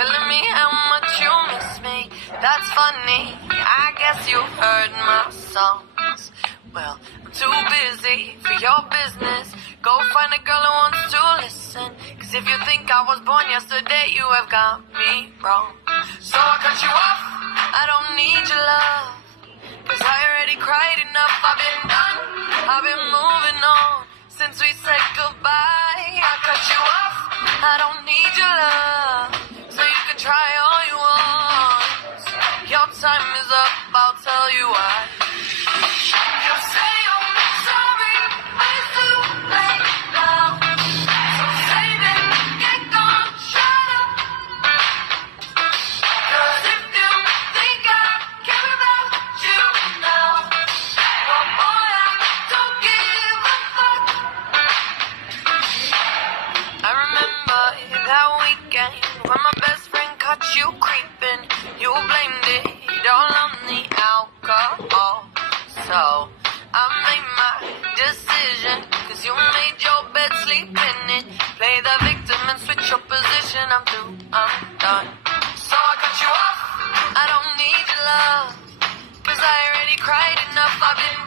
telling me how much you miss me. That's funny, I guess you heard my songs. Well, I'm too busy for your business. Go find a girl who wants to listen. Cause if you think I was born yesterday, you have got me wrong. So I cut you off, I don't need your love. Cause I already cried enough, I've been done, I've been moving on. Since we said goodbye, I cut you off, I don't need your love. So you can try all you want. Your time is up, I'll tell you why. You say you're sorry, but it's too late now. So save it, get gone, shut up. Cause if you think I care about you now, well boy, I don't give a fuck. I remember that weekend when my best friend caught you creeping. You blamed it all on the alcohol. So I made my decision, cause you made your bed, sleep in it. Play the victim and switch your position. I'm through, I'm done. So I cut you off, I don't need your love. Cause I already cried enough, I've been